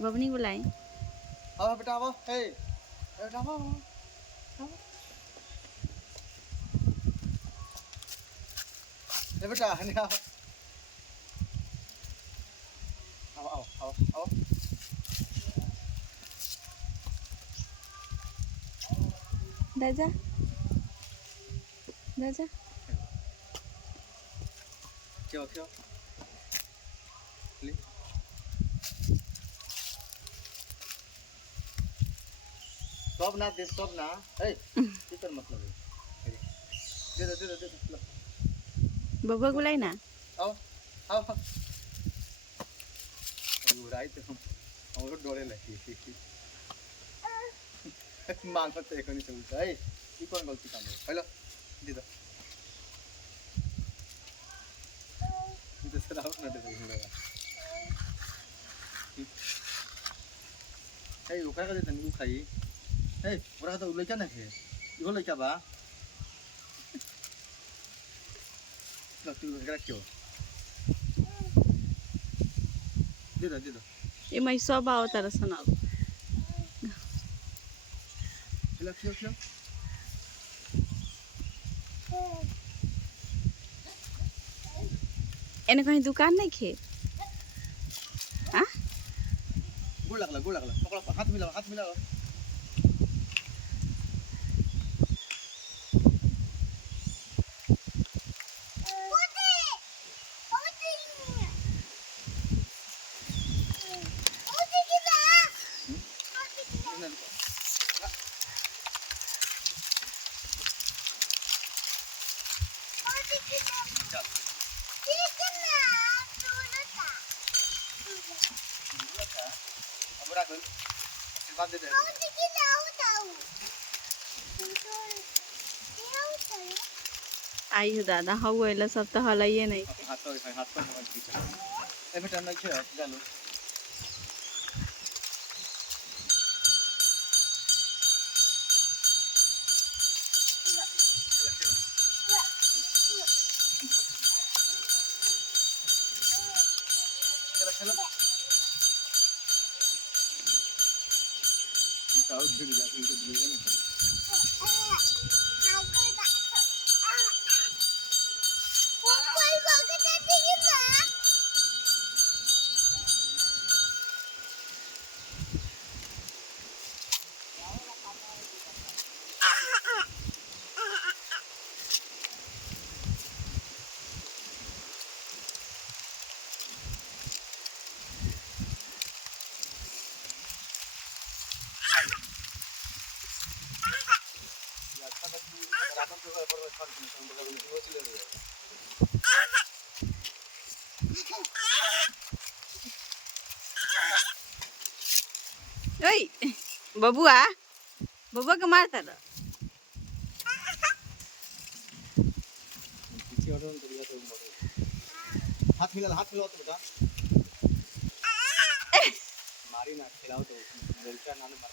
बबनी बुलाए। आओ बेटा आओ, हे बेटा आओ आओ, हे बेटा नहीं आओ आओ आओ आओ आओ, दादा दादा क्यों क्यों ले सब ना दे सब ना, हे किधर मतलब है, दे दो बबुआ बुलाए ना। आओ आओ, उड़ाई तो हम डोले लगी मांग तो एक नहीं चलता है, ये कौन गलती काम है, हेलो दे दो इधर से आओ ना, दे दो हे उखा का देते नहीं उखाई, हे उखा तो उल्लेख ना है, ये उल्लेख बा लगती है क्या क्यों दे दो ये मैं सब आओ तारा सुनाओ। चलो क्यों एने कहीं दुकान नहीं खे। हाँ गुड़ लगला पकड़ो हाथ मिलाओ अब रख आशीर्वाद दे दे आई हो दादा हवा सब तो हलाइए नहीं। हाथ पर मत पीछे ए बेटा नहीं खेल चलो चलो ताऊ गिर जा इनको दूर नहीं चलो ओए बबुआ बबुआ के मारता रह। हाथ मिलाओ तो बेटा मारी ना खिलाओ तो बोलता ना मार